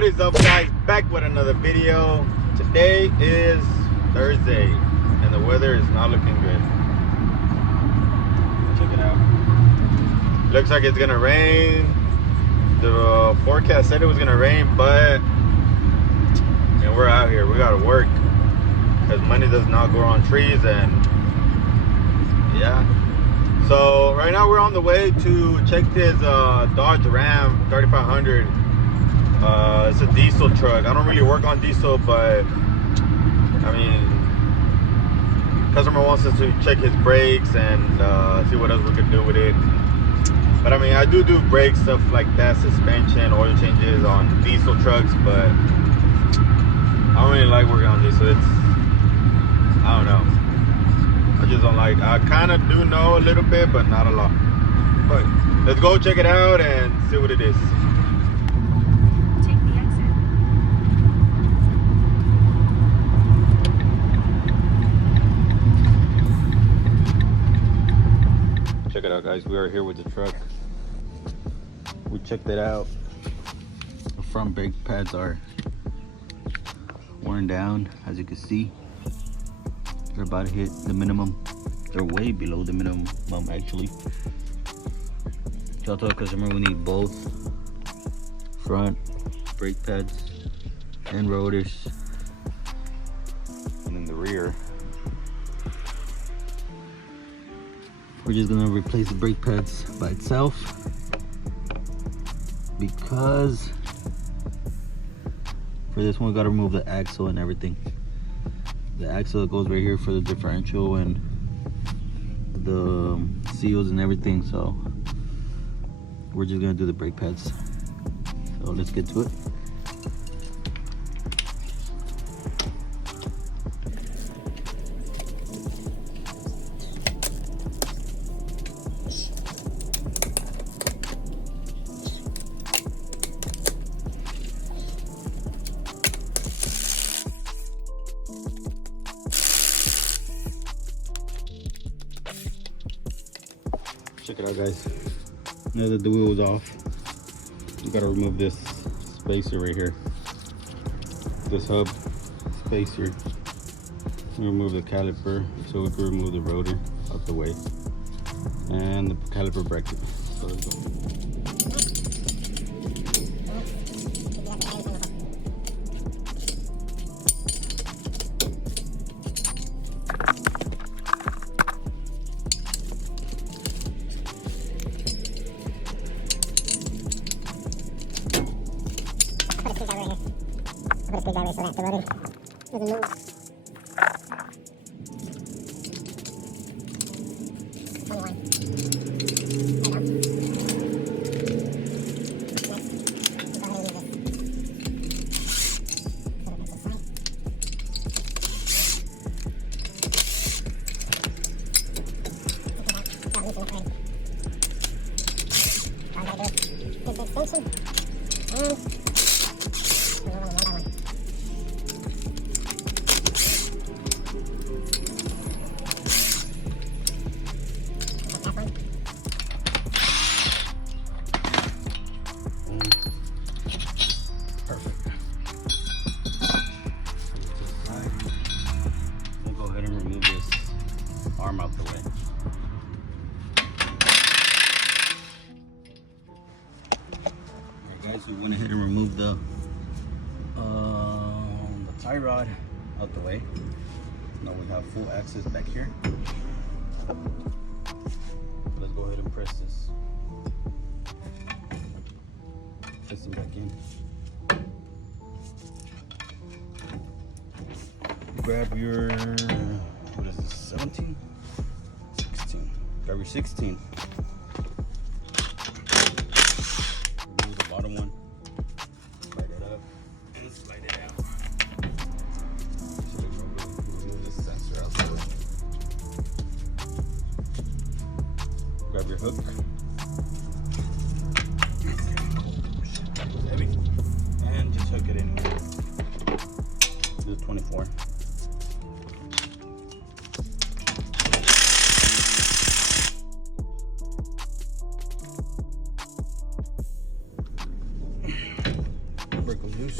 What is up, guys? Back with another video. Today is Thursday and the weather is not looking good. Check it out. Looks like it's gonna rain. The forecast said it was gonna rain, but we're out here. We gotta work because money does not grow on trees, and yeah. So right now we're on the way to check this Dodge Ram 3500. It's a diesel truck. I don't really work on diesel, but I mean, customer wants us to check his brakes and see what else we could do with it. But I mean, I do brake stuff like that, suspension, oil changes on diesel trucks, but I don't really like working on diesel. I don't know. I just don't like. I kind of do know a little bit, but not a lot. But let's go check it out and see what it is. Take the exit. Check it out, guys. We are here with the truck. We checked it out. The front brake pads are worn down, as you can see. They're about to hit the minimum. They're way below the minimum actually. So I told the customer we need both front brake pads and rotors, and in the rear we're just gonna replace the brake pads by itself, because for this one we gotta remove the axle and everything. The axle goes right here for the differential and the seals and everything, so we're just gonna do the brake pads. So let's get to it. Check it out, guys. Now that the wheel is off, you gotta remove this spacer right here, this hub spacer. Remove the caliper so we can remove the rotor out the way, and the caliper bracket. So let's go. Put a big guy right so that the rotor doesn't move. Arm out the way. Alright, guys, we went ahead and removed the tie rod out the way. Now we have full access back here. Let's go ahead and press this. Press it back in. Grab your, what is this, 17? 16. Grab your 16. Remove the bottom one. Slide it up and slide it out. So remove the sensor out the way. Grab your hook. That was heavy. And just hook it in. Do 24. Brake was loose.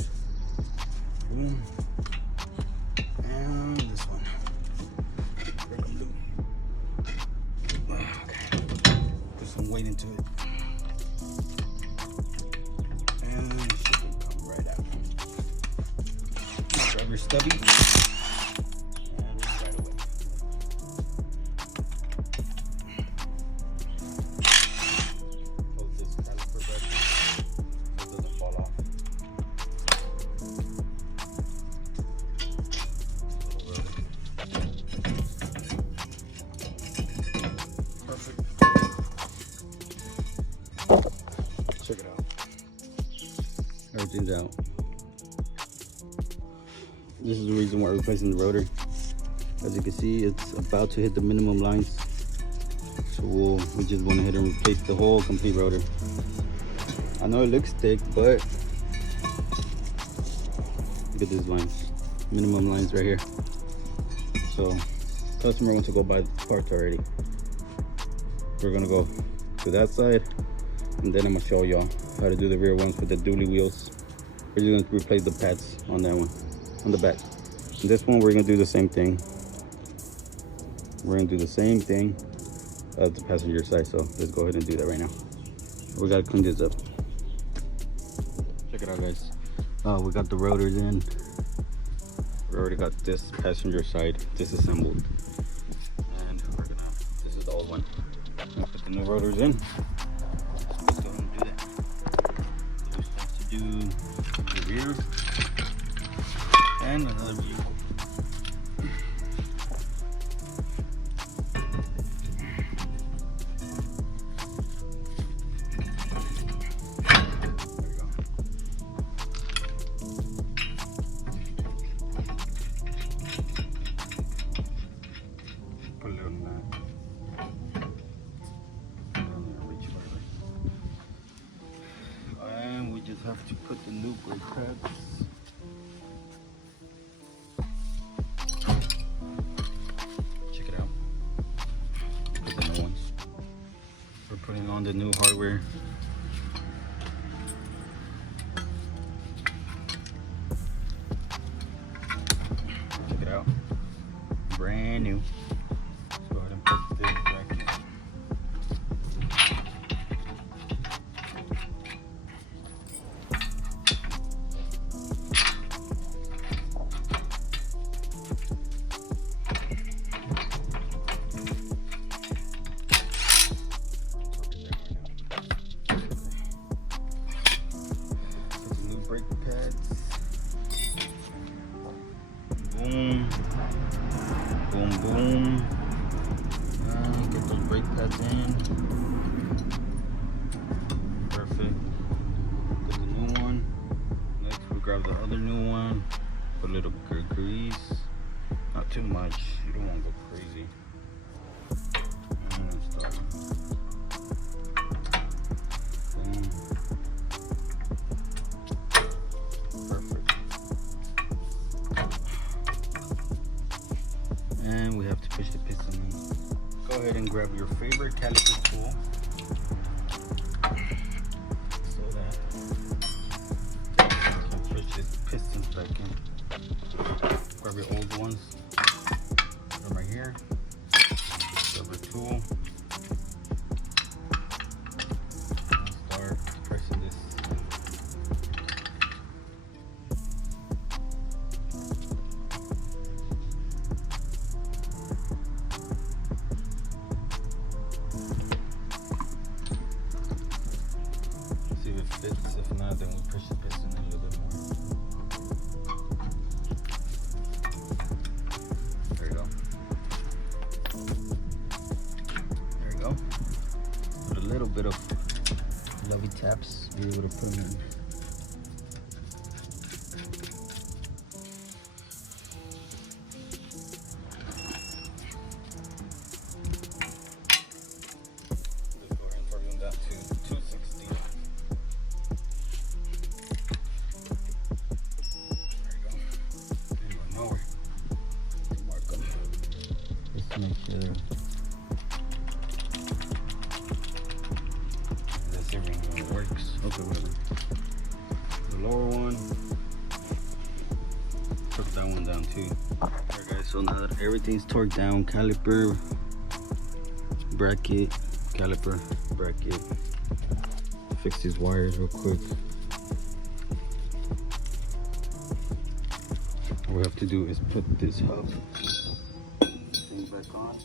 right into it. And it should come right out. Grab your stubby. And right away. Hold this caliper back here so it doesn't fall off. Perfect. Check it out. Everything's out. This is the reason why we're replacing the rotor. As you can see, it's about to hit the minimum lines. So we just went ahead and replaced the whole complete rotor. I know it looks thick, but look at these lines. Minimum lines right here. So customer wants to go buy the parts already. We're gonna go to that side, and then I'm gonna show y'all how to do the rear ones with the dually wheels. We're just gonna replace the pads on that one, on the back. And this one, we're gonna do the same thing. We're gonna do the same thing as the passenger side. So let's go ahead and do that right now. We gotta clean this up. Check it out, guys. We got the rotors in. We already got this passenger side disassembled. And we're gonna, this is the old one. We'll put the new rotors in. Let's go ahead and do that. So we have to do the rear and another view. Just have to put the new brake pads. Check it out. Put the new ones. We're putting on the new hardware. Check it out. Brand new. Let's go ahead and put this bracket. Boom, boom, boom. Get those brake pads in. Perfect. Get the new one. Next, we grab the other new one. Put a little grease. Not too much. You don't want to go crazy. And start. Boom. And we have to push the piston in. Go ahead and grab your favorite caliper tool. So that you can push this piston back in. Grab your old ones. Put them right here. Grab your tool. And start pressing this. Fits. If not, then we push the piston a little bit more. There you go. There you go. Put a little bit of lovey taps, be able to put them in. Make sure this everything works. Okay, whatever. The lower one, took that one down too. Alright guys, so now that everything's torqued down, caliper, bracket, caliper bracket. Fix these wires real quick. All we have to do is put this hub thing back on.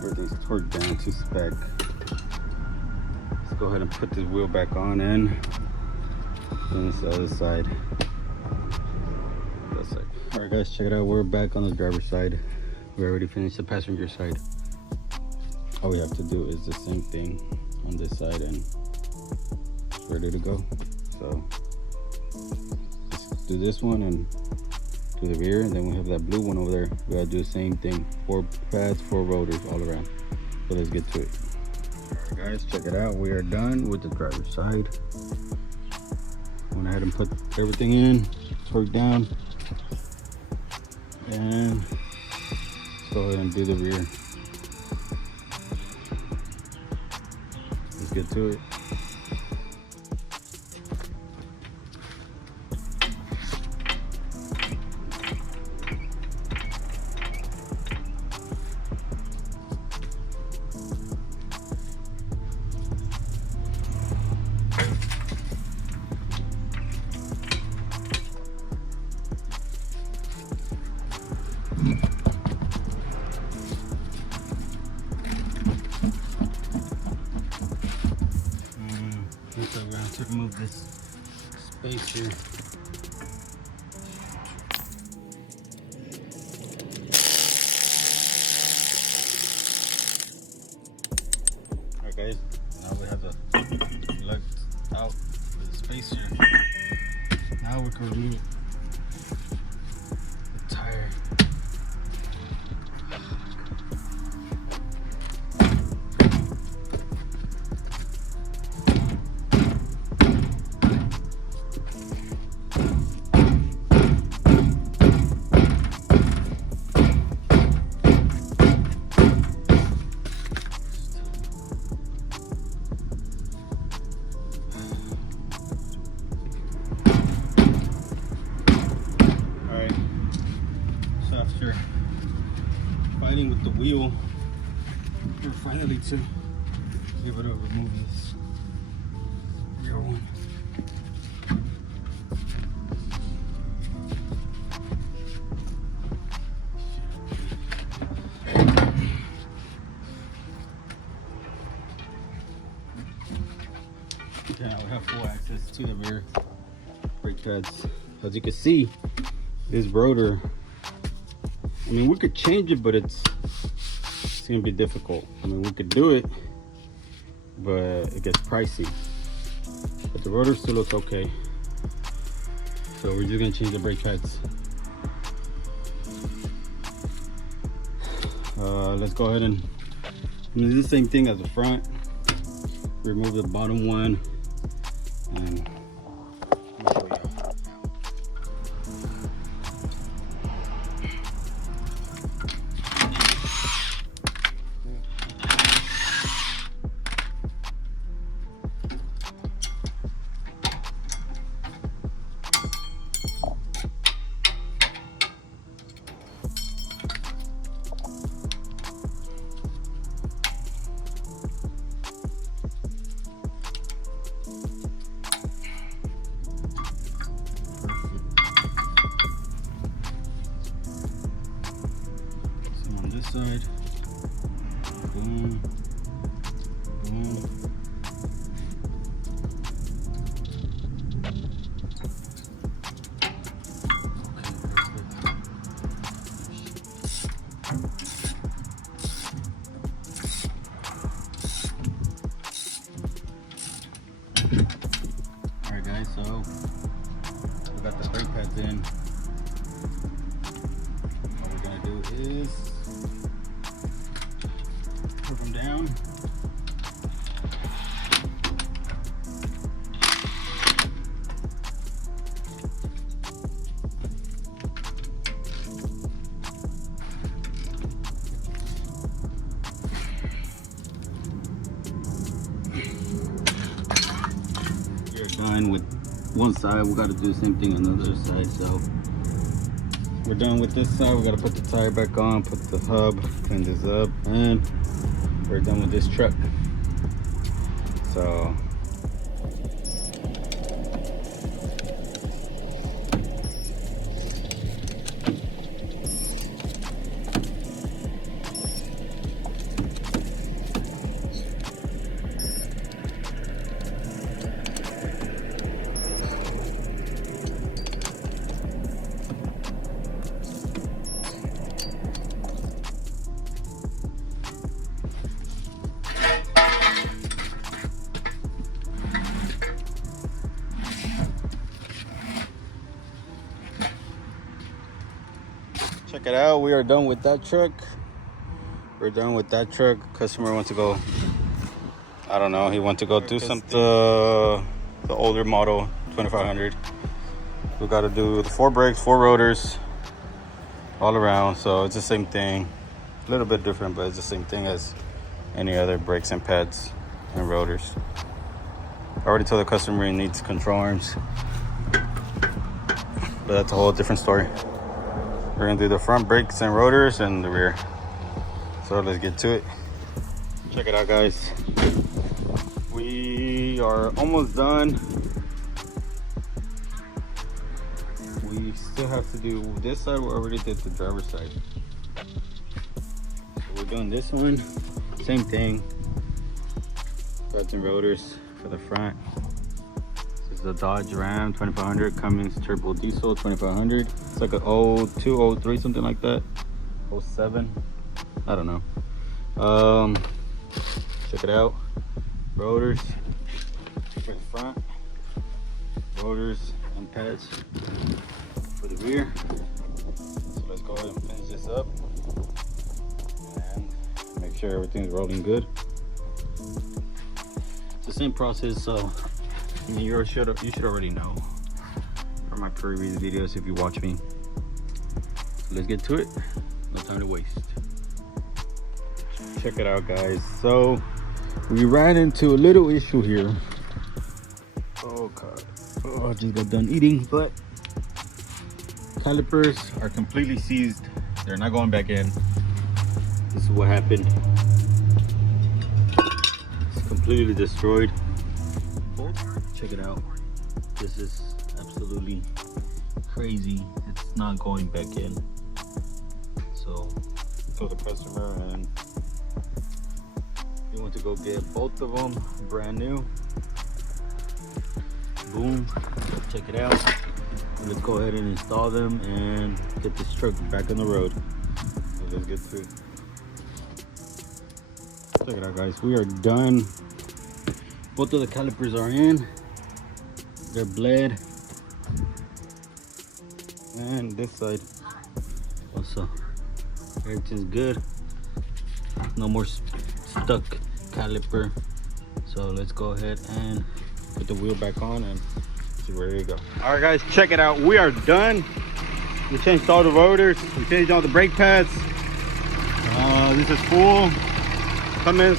Everything's torqued down to spec. Let's go ahead and put this wheel back on and then this other side. Alright guys, check it out. We're back on the driver's side. We already finished the passenger side. All we have to do is the same thing on this side and it's ready to go. So just do this one and to the rear, and then we have that blue one over there. We gotta do the same thing. 4 pads, 4 rotors all around. So let's get to it. Alright guys, check it out. We are done with the driver's side. Went ahead and put everything in, torque down, and let's go ahead and do the rear. Let's get to it. So we're going to remove this space here. Alright guys, now we have the lug out the space here. Now we can remove the tire. After fighting with the wheel, we're finally to be able to remove this rear one. Okay, now we have full access to the rear brake pads. As you can see, this rotor, I mean, we could change it, but it's gonna be difficult. I mean, we could do it, but it gets pricey. But the rotor still looks okay. So we're just gonna change the brake pads. Let's go ahead and, I mean, it's the same thing as the front. Remove the bottom one and let me show you. done with one side, we got to do the same thing on the other side. So we're done with this side. We got to put the tire back on, put the hub, clean this up, and we're done with this truck. So check it out, we are done with that truck. We're done with that truck. Customer wants to go, I don't know, he wants to go do something, the older model 2500. We got to do the 4 brakes, 4 rotors all around. So it's the same thing, a little bit different, but it's the same thing as any other brakes and pads and rotors. I already told the customer he needs control arms, but that's a whole different story. We're gonna do the front brakes and rotors and the rear. So let's get to it. Check it out, guys. We are almost done. We still have to do this side. We already did the driver's side. So we're doing this one. Same thing. Pads and rotors for the front. This is a Dodge Ram 2500 Cummins turbo diesel 2500. It's like a 02, 03, something like that. 07, I don't know. Check it out. Rotors for the front, rotors and pads for the rear. So let's go ahead and finish this up and make sure everything's rolling good. It's the same process, so you should already know from my previous videos if you watch me. So let's get to it. No time to waste. Check it out, guys. So we ran into a little issue here. Oh god. Oh, I just got done eating, but calipers are completely seized. They're not going back in. This is what happened. It's completely destroyed. Check it out. This is absolutely crazy. It's not going back in. So the customer, and you want to go get both of them brand new. Boom. Check it out. Let's go ahead and install them and get this truck back on the road. So let's get through. Check it out, guys. We are done. Both of the calipers are in. They're bled. And this side also. Everything's good. No more stuck caliper. So let's go ahead and put the wheel back on and see where we go. All right, guys, check it out. We are done. We changed all the rotors. We changed all the brake pads. This is full Cummins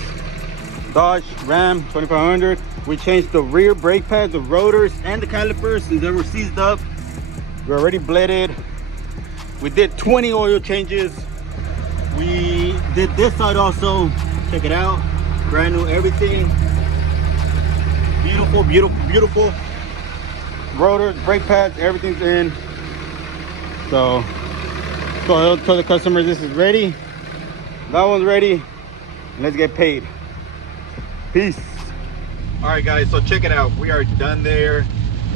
Dodge Ram 2500. We changed the rear brake pads, the rotors, and the calipers since they were seized up. We're already bladed. We did 20 oil changes. We did this side also. Check it out. Brand new everything. Beautiful, beautiful, beautiful. Rotors, brake pads, everything's in. So go ahead, tell the customer this is ready. That one's ready. And let's get paid. Peace. All right, guys, so check it out. We are done there.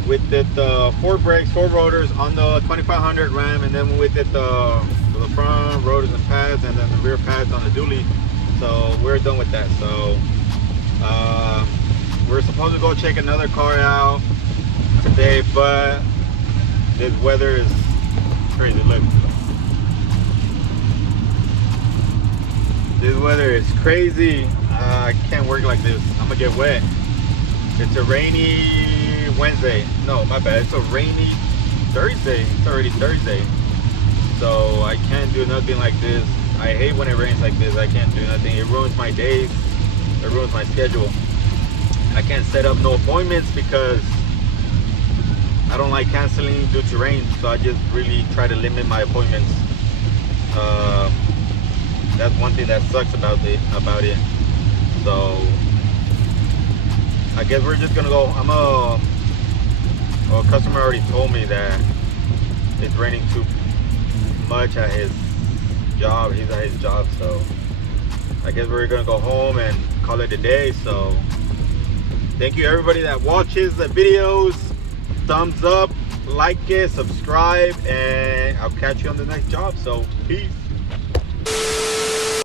We did the 4 brakes, 4 rotors on the 2500 Ram, and then we did the front rotors and pads, and then the rear pads on the dually. So we're done with that. So we're supposed to go check another car out today, but this weather is crazy. Look, this weather is crazy. I can't work like this. I'm gonna get wet. It's a rainy Wednesday. No, my bad. It's a rainy Thursday. It's already Thursday. So I can't do nothing like this. I hate when it rains like this. I can't do nothing. It ruins my days. It ruins my schedule. I can't set up no appointments because I don't like canceling due to rain, so I just really try to limit my appointments. That's one thing that sucks about it. So I guess we're just gonna go. A customer already told me that it's raining too much at his job. He's at his job, so I guess we're gonna go home and call it a day. So thank you everybody that watches the videos. Thumbs up, like it, subscribe, and I'll catch you on the next job. So peace.